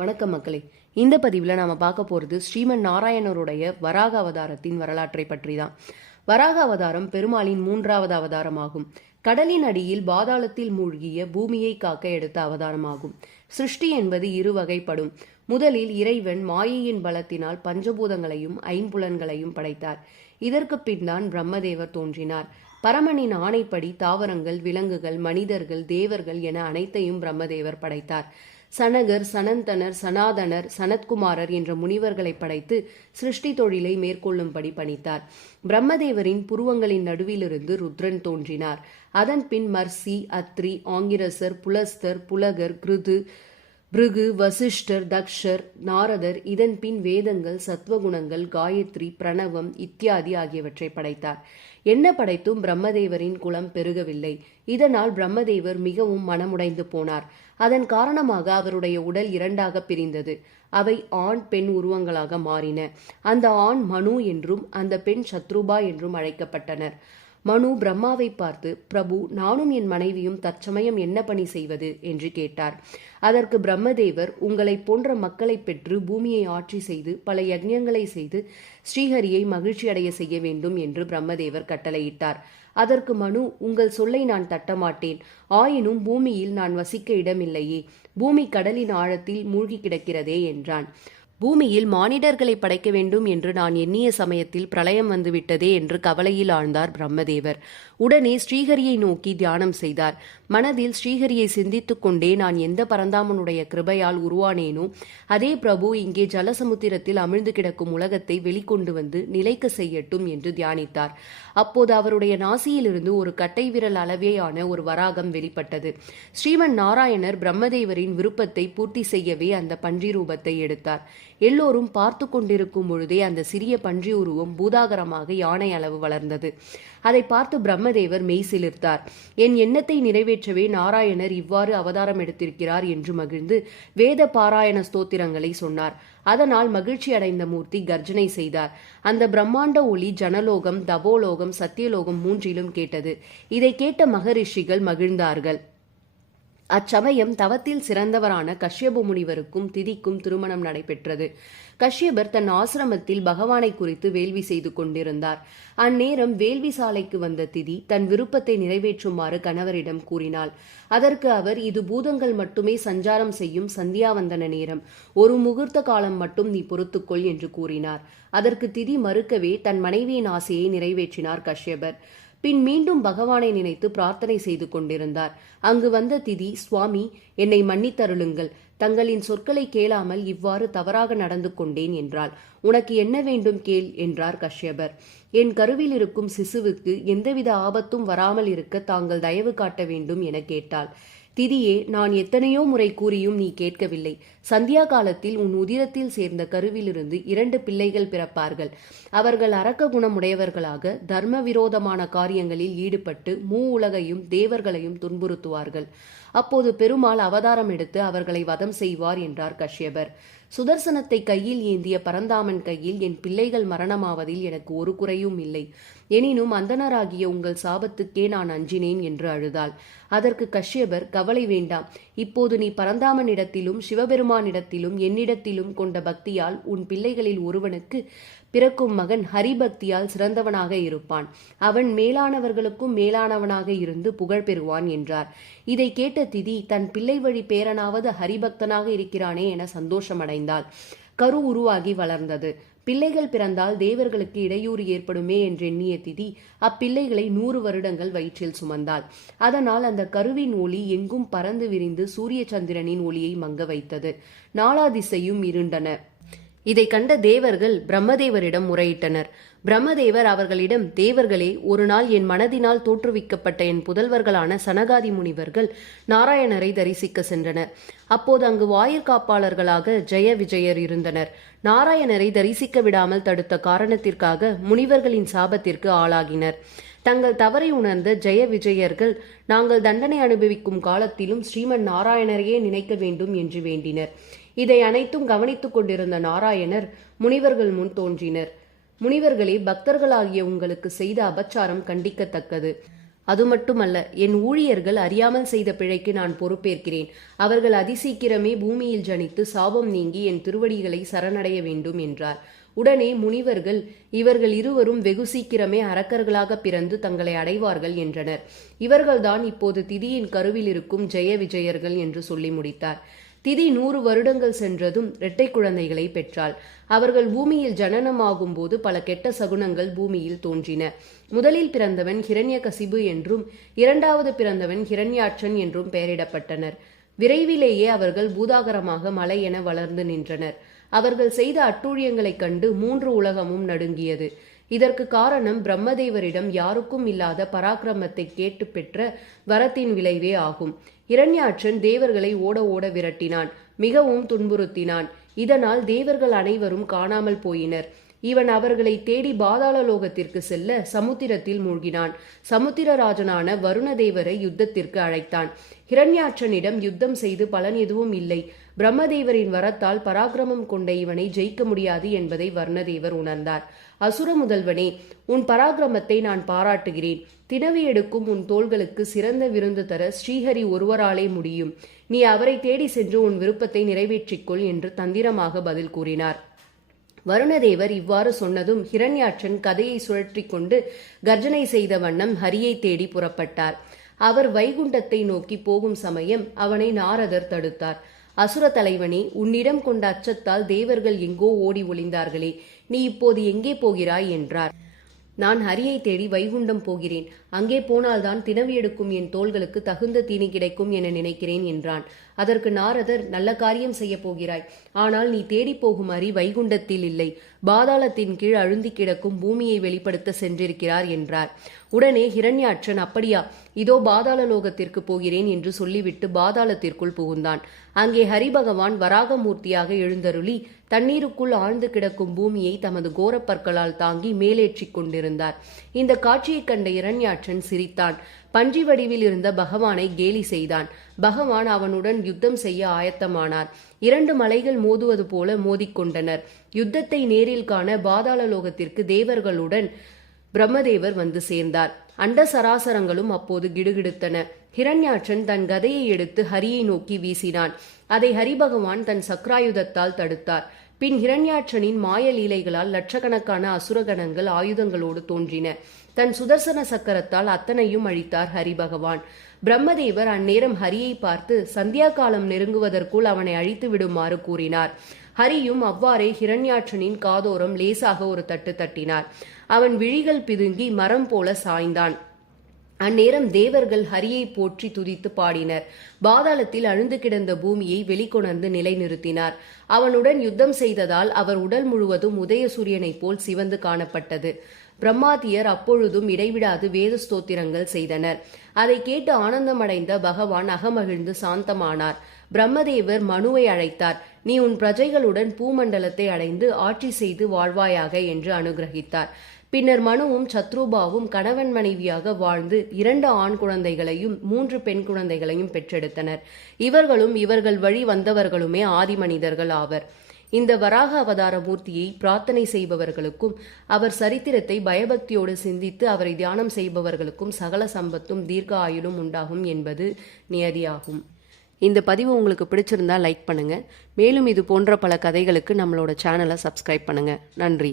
வணக்கம் மக்களே. இந்த பதிவில் நாம் பார்க்க போகிறது ஸ்ரீமன் நாராயணருடைய வராக அவதாரத்தின் வரலாற்றை பற்றி தான் வராக அவதாரம் பெருமாளின் மூன்றாவது அவதாரமாகும். கடலின் அடியில் பாதாளத்தில் மூழ்கிய பூமியை காக்க எடுத்த அவதாரமாகும். சிருஷ்டி என்பது இரு வகைப்படும். முதலில் இறைவன் மாயையின் பலத்தினால் பஞ்சபூதங்களையும் ஐம்புலன்களையும் படைத்தார். இதற்கு பின்தான் பிரம்மதேவர் தோன்றினார். பரமனின் ஆணைப்படி தாவரங்கள் விலங்குகள் மனிதர்கள் தேவர்கள் என அனைத்தையும் பிரம்மதேவர் படைத்தார். சனகர் சனந்தனர் சனாதனர் சனத்குமாரர் என்ற முனிவர்களை படைத்து சிருஷ்டி தொழிலை மேற்கொள்ளும்படி பணித்தார். பிரம்மதேவரின் புருவங்களின் நடுவிலிருந்து ருத்ரன் தோன்றினார். அதன்பின் மர்சி அத்ரி ஆங்கிரசர் புலஸ்தர் புலகர் கிருது பிருகு வசிஷ்டர் தக்ஷர் நாரதர் இதன் பின் வேதங்கள் சத்வகுணங்கள் காயத்ரி பிரணவம் இத்தியாதி ஆகியவற்றை படைத்தார். என்ன படைத்தும் பிரம்மதேவரின் குலம் பெருகவில்லை. இதனால் பிரம்மதேவர் மிகவும் மனமுடைந்து போனார். அதன் காரணமாக அவருடைய உடல் இரண்டாக பிரிந்தது. அவை ஆண் பெண் உருவங்களாக மாறின. அந்த ஆண் மனு என்றும் அந்த பெண் சத்ருபா என்றும் அழைக்கப்பட்டனர். மனு பிரம்மாவை பார்த்து பிரபு நானும் என் மனைவியும் தற்சமயம் என்ன பணி செய்வது? என்று கேட்டார். அதற்கு பிரம்மதேவர் உங்களை போன்ற மக்களை பெற்று பூமியை ஆட்சி செய்து பல யஜ்ஞங்களை செய்து ஸ்ரீஹரியை மகிழ்ச்சி அடைய செய்ய வேண்டும் என்று பிரம்மதேவர் கட்டளையிட்டார். அதற்கு மனு உங்கள் சொல்லை நான் தட்டமாட்டேன் ஆயினும் பூமியில் நான் வசிக்க இடமில்லையே. பூமி கடலின் ஆழத்தில் மூழ்கி கிடக்கிறதே என்றான். பூமியில் மானிடர்களை படைக்க வேண்டும் என்று நான் எண்ணிய சமயத்தில் பிரளயம் வந்துவிட்டதே என்று கவலையில் ஆழ்ந்தார் பிரம்மதேவர். உடனே ஸ்ரீஹரியை நோக்கி தியானம் செய்தார். மனதில் ஸ்ரீஹரியை சிந்தித்துக் கொண்டே நான் எந்த பரந்தாமனுடைய கிருபையால் உருவானேனோ அதே பிரபு இங்கே ஜலசமுத்திரத்தில் அமிழ்ந்து கிடக்கும் உலகத்தை வெளிக்கொண்டு வந்து நிலைக்க செய்யட்டும் என்று தியானித்தார். அப்போது அவருடைய நாசியிலிருந்து ஒரு கட்டை விரல் அளவேயான ஒரு வராகம் வெளிப்பட்டது. ஸ்ரீமன் நாராயணர் பிரம்மதேவரின் விருப்பத்தை பூர்த்தி செய்யவே அந்த பன்றி ரூபத்தை எடுத்தார். எல்லோரும் பார்த்து கொண்டிருக்கும் பொழுதே அந்த சிறிய பன்றி உருவம் பூதாகரமாக யானை அளவு வளர்ந்தது. அதை பார்த்து பிரம்ம மெய் மெய்சிலிர்த்தார் என் எண்ணத்தை நிறைவேற்றவே நாராயணர் இவ்வாறு அவதாரம் எடுத்திருக்கிறார் என்று மகிழ்ந்து வேத பாராயண ஸ்தோத்திரங்களை சொன்னார். அதனால் மகிழ்ச்சி அடைந்த மூர்த்தி கர்ஜனை செய்தார். அந்த பிரம்மாண்ட ஒளி ஜனலோகம் தவோலோகம் சத்தியலோகம் மூன்றிலும் கேட்டது. இதை கேட்ட மகரிஷிகள் மகிழ்ந்தார்கள். அச்சமயம் தவத்தில் சிறந்தவரான கஷ்யப முனிவருக்கும் திதிக்கும் திருமணம் நடைபெற்றது. கஷ்யபர் தன் ஆசிரமத்தில் பகவானை குறித்து வேள்வி செய்து கொண்டிருந்தார். அந்நேரம் வேள்வி சாலைக்கு வந்த திதி தன் விருப்பத்தை நிறைவேற்றுமாறு கணவரிடம் கூறினாள். அதற்கு அவர் இது பூதங்கள் மட்டுமே சஞ்சாரம் செய்யும் சந்தியாவந்தன நேரம். ஒரு முகூர்த்த காலம் மட்டும் நீ பொறுத்துக்கொள் என்று கூறினார். அதற்கு திதி மறுக்கவே தன் மனைவியின் ஆசையை நிறைவேற்றினார் கஷ்யபர். பின் மீண்டும் பகவானை நினைத்து பிரார்த்தனை செய்து கொண்டிருந்தார். அங்கு வந்த திதி சுவாமி என்னை மன்னித்தருளுங்கள். தங்களின் சொற்களை கேளாமல் இவ்வாறு தவறாக நடந்து கொண்டேன் என்றாள். உனக்கு என்ன வேண்டும் கேள் என்றார் கஷ்யபர். என் கருவில் இருக்கும் சிசுவுக்கு எந்தவித ஆபத்தும் வராமல் இருக்க தாங்கள் தயவு காட்ட வேண்டும் என கேட்டாள். திதியே நான் எத்தனையோ முறை கூறியும் நீ கேட்கவில்லை. சந்தியா காலத்தில் உன் உதிரத்தில் சேர்ந்த கருவிலிருந்து இரண்டு பிள்ளைகள் பிறப்பார்கள். அவர்கள் அரக்க குணமுடையவர்களாக தர்ம விரோதமான காரியங்களில் ஈடுபட்டு மூ உலகையும் தேவர்களையும் துன்புறுத்துவார்கள். அப்போது பெருமாள் அவதாரம் எடுத்து அவர்களை வதம் செய்வார் என்றார் கஷ்யபர். சுதர்சனத்தை கையில் ஏந்திய பரந்தாமன் கையில் என் பிள்ளைகள் மரணமாவதில் எனக்கு ஒரு குறையும் இல்லை. எனினும் அந்தனராகிய உங்கள் சாபத்துக்கே நான் அஞ்சினேன் என்று அழுதாள். அதற்கு கஷ்யபர் கவலை வேண்டாம். இப்போது நீ பரந்தாமனிடத்திலும் சிவபெருமானிடத்திலும் என்னிடத்திலும் கொண்ட பக்தியால் உன் பிள்ளைகளில் ஒருவனுக்கு பிறக்கும் மகன் ஹரிபக்தியால் சிறந்தவனாக இருப்பான். அவன் மேலானவர்களுக்கும் மேலானவனாக இருந்து புகழ் பெறுவான் என்றார். இதை கேட்ட திதி தன் பிள்ளை வழி பேரனாவது ஹரிபக்தனாக இருக்கிறானே என சந்தோஷமடைந்தாள். கரு உருவாகி வளர்ந்தது. பிள்ளைகள் பிறந்தால் தேவர்களுக்கு இடையூறு ஏற்படுமே என்றெண்ணிய திதி அப்பிள்ளைகளை நூறு வருடங்கள் வயிற்றில் சுமந்தாள். அதனால் அந்த கருவின் ஒளி எங்கும் பறந்து விரிந்து சூரிய சந்திரனின் ஒளியை மங்க வைத்தது. நாலாதிசையும் இருண்டன. இதை கண்ட தேவர்கள் பிரம்மதேவரிடம் முறையிட்டனர். பிரம்மதேவர் அவர்களிடம் தேவர்களே ஒரு நாள் என் மனதினால் தோற்றுவிக்கப்பட்ட என் புதல்வர்களான சனகாதி முனிவர்கள் நாராயணரை தரிசிக்க சென்றனர். அப்போது அங்கு வாயிற்காப்பாளர்களாக ஜெய விஜயர் இருந்தனர். நாராயணரை தரிசிக்க விடாமல் தடுத்த காரணத்திற்காக முனிவர்களின் சாபத்திற்கு ஆளாகினர். தங்கள் தவறை உணர்ந்த ஜெய விஜயர்கள் நாங்கள் தண்டனை அனுபவிக்கும் காலத்திலும் ஸ்ரீமன் நாராயணரையே நினைக்க வேண்டும் என்று வேண்டினர். இதை அனைத்தும் கவனித்துக் கொண்டிருந்த நாராயணர் முனிவர்கள் முன் தோன்றினர். முனிவர்களே பக்தர்களாகிய உங்களுக்கு செய்த அபச்சாரம் கண்டிக்கத்தக்கது. அது மட்டுமல்ல என் ஊழியர்கள் அறியாமல் செய்த பிழைக்கு நான் பொறுப்பேற்கிறேன். அவர்கள் அதிசீக்கிரமே பூமியில் ஜனித்து சாபம் நீங்கி என் திருவடிகளை சரணடைய வேண்டும் என்றார். உடனே முனிவர்கள் இவர்கள் இருவரும் வெகு சீக்கிரமே அரக்கர்களாக பிறந்து தங்களை அடைவார்கள் என்றனர். இவர்கள்தான் இப்போது திதியின் கருவில் இருக்கும் ஜெய விஜயர்கள் என்று சொல்லி முடித்தார். திதி நூறு வருடங்கள் சென்றதும் இரட்டை குழந்தைகளை பெற்றாள். அவர்கள் பூமியில் ஜனனமாகும் போது பல கெட்ட சகுனங்கள் பூமியில் தோன்றின. முதலில் பிறந்தவன் ஹிரண்யகசிபு என்றும் இரண்டாவது பிறந்தவன் ஹிரண்யாட்சன் என்றும் பெயரிடப்பட்டனர். விரைவிலேயே அவர்கள் பூதாகரமாக மலை என வளர்ந்து நின்றனர். அவர்கள் செய்த அட்டூழியங்களைக் கண்டு மூன்று உலகமும் நடுங்கியது. இதற்கு காரணம் பிரம்மதேவரிடம் யாருக்கும் இல்லாத பராக்கிரமத்தை கேட்டு பெற்ற வரத்தின் விளைவே ஆகும். இரண்யாட்சன் தேவர்களை ஓட ஓட விரட்டினான். மிகவும் துன்புறுத்தினான். இதனால் தேவர்கள் அனைவரும் காணாமல் போயினர். இவன் அவர்களை தேடி பாதாள லோகத்திற்கு செல்ல சமுத்திரத்தில் மூழ்கினான். சமுத்திரராஜனான வருணதேவரை யுத்தத்திற்கு அழைத்தான். ஹிரண்யாட்சனிடம் யுத்தம் செய்து பலன் எதுவும் இல்லை. பிரம்மதேவரின் வரத்தால் பராக்கிரமம் கொண்ட இவனை ஜெயிக்க முடியாது என்பதை வர்ணதேவர் உணர்ந்தார். அசுர முதல்வனே உன் பராக்கிரமத்தை நான் பாராட்டுகிறேன். தினவி எடுக்கும் உன் தோள்களுக்கு சிறந்த விருந்து தர ஸ்ரீஹரி ஒருவராலே முடியும். நீ அவரை தேடி சென்று உன் விருப்பத்தை நிறைவேற்றிக்கொள் என்று தந்திரமாக பதில் கூறினார். வருணதேவர் இவ்வாறு சொன்னதும் ஹிரண்யாட்சன் கதையை சுழற்றி கொண்டு கர்ஜனை செய்த வண்ணம் ஹரியை தேடி புறப்பட்டார். அவர் வைகுண்டத்தை நோக்கி போகும் சமயம் அவனை நாரதர் தடுத்தார். அசுர தலைவனே உன்னிடம் கொண்ட அச்சத்தால் தேவர்கள் எங்கோ ஓடி ஒளிந்தார்களே நீ இப்போது எங்கே போகிறாய்? என்றார். நான் ஹரியை தேடி வைகுண்டம் போகிறேன். அங்கே போனால்தான் தினவி எடுக்கும் என் தோள்களுக்கு தகுந்த தீனி கிடைக்கும் என நினைக்கிறேன் என்றான். அதற்கு நாரதர் நல்ல காரியம் செய்ய போகிறாய். ஆனால் நீ தேடி போகும் அரி வைகுண்டத்தில் இல்லை. பாதாளத்தின் கீழ் அழுந்தி கிடக்கும் பூமியை வெளிப்படுத்த சென்றிருக்கிறார் என்றார். உடனே ஹிரண்யாட்சன் அப்படியா இதோ பாதாள லோகத்திற்கு போகிறேன் என்று சொல்லிவிட்டு பாதாளத்திற்குள் புகுந்தான். அங்கே ஹரிபகவான் வராகமூர்த்தியாக எழுந்தருளி தண்ணீருக்குள் ஆழ்ந்து கிடக்கும் பூமியை தமது கோரப்பற்களால் தாங்கி மேலேற்றிக் கொண்டிருந்தார். இந்த காட்சியைக் கண்ட இரண்யாட்சன் சிரித்தான். பன்றி வடிவில் இருந்த பகவானை கேலி செய்தான். பகவான் அவனுடன் யுத்தம் செய்ய ஆயத்தமானார். இரண்டு மலைகள் மோதுவது போல மோதிக்கொண்டனர் யுத்தத்தை நேரில் காண பாதாள லோகத்திற்கு தேவர்களுடன் பிரம்மதேவர் வந்து சேர்ந்தார். அண்ட சராசரங்களும் அப்போது கிடுகிடுத்தன. ஹிரண்யாட்சன் தன் கதையை எடுத்து ஹரியை நோக்கி வீசினான். அதை ஹரிபகவான் தன் சக்ராயுதத்தால் தடுத்தார். பின் ஹிரண்யாட்சனின் மாய லீலைகளால் லட்சக்கணக்கான அசுரகணங்கள் ஆயுதங்களோடு தோன்றின. தன் சுதர்சன சக்கரத்தால் அத்தனையும் அழித்தார் ஹரிபகவான். பிரம்மதேவர் அந்நேரம் ஹரியை பார்த்து சந்தியா காலம் நெருங்குவதற்குள் அவனை அழித்து விடுமாறு கூறினார். ஹரியும் அவ்வாறே ஹிரண்யாட்சனின் காதோரம் லேசாக ஒரு தட்டு தட்டினார். அவன் விழிகள் பிதுங்கி மரம் போல சாய்ந்தான். அந்நேரம் தேவர்கள் ஹரியை போற்றி துதித்து பாடினர். பாதாளத்தில் அழுந்து கிடந்த பூமியை வெளிக்கொணர்ந்து நிலைநிறுத்தினார். அவனுடன் யுத்தம் செய்ததால் அவர் உடல் முழுவதும் உதய சூரியனைப் போல் சிவந்து காணப்பட்டது. பிரம்மாதியர் அப்பொழுதும் இடைவிடாது வேத ஸ்தோத்திரங்கள் செய்தனர். அதை கேட்டு ஆனந்தமடைந்த பகவான் அகமகிழ்ந்து சாந்தமானார். பிரம்மதேவர் மனுவை அழைத்தார். நீ உன் பிரஜைகளுடன் பூமண்டலத்தை அடைந்து ஆட்சி செய்து வாழ்வாயாக என்று அனுகிரகித்தார். பின்னர் மனுவும் சத்ருபாவும் கணவன் மனைவியாக வாழ்ந்து இரண்டு ஆண் குழந்தைகளையும் மூன்று பெண் குழந்தைகளையும் பெற்றெடுத்தனர். இவர்களும் இவர்கள் வழி வந்தவர்களுமே ஆதி மனிதர்கள் ஆவர். இந்த வராக அவதார மூர்த்தியை பிரார்த்தனை செய்பவர்களுக்கும் அவர் சரித்திரத்தை பயபக்தியோடு சிந்தித்து அவரை தியானம் செய்பவர்களுக்கும் சகல சம்பத்தும் தீர்க்க ஆயுளும் உண்டாகும் என்பது நியதியாகும். இந்த பதிவு உங்களுக்கு பிடிச்சிருந்தா லைக் பண்ணுங்கள் மேலும் இது போன்ற பல கதைகளுக்கு நம்மளோட சேனலை சப்ஸ்கிரைப் பண்ணுங்கள் நன்றி.